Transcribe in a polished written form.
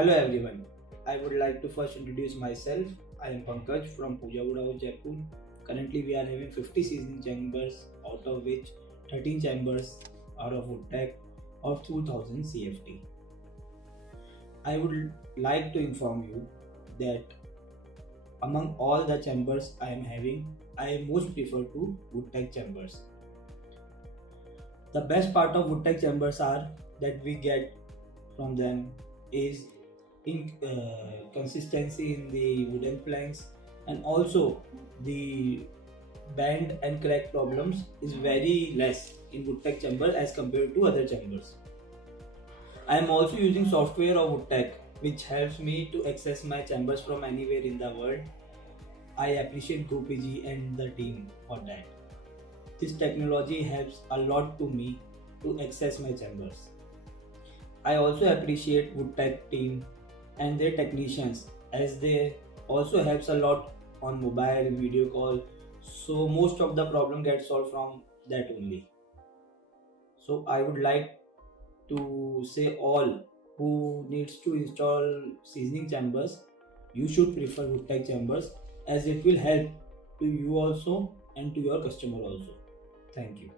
Hello everyone. I would like to first introduce myself. I am Pankaj from Pooja, Jaipur. Currently we are having 50 seasoning chambers, out of which 13 chambers are of Woodtech of 2000 CFT. I would like to inform you that among all the chambers I am having, I most prefer to Woodtech chambers. The best part of Woodtech chambers are that we get from them is consistency in the wooden planks, and also the bend and crack problems is very less in Woodtech chamber as compared to other chambers. I am also using software of Woodtech which helps me to access my chambers from anywhere in the world. I appreciate Gopi ji and the team for that. This technology helps a lot to me to access my chambers. I also appreciate Woodtech team and their technicians as they also helps a lot on mobile video call, so most of the problem gets solved from that only. So I would like to say all who needs to install seasoning chambers, you should prefer Woodtech chambers as it will help to you also and to your customer also. Thank you.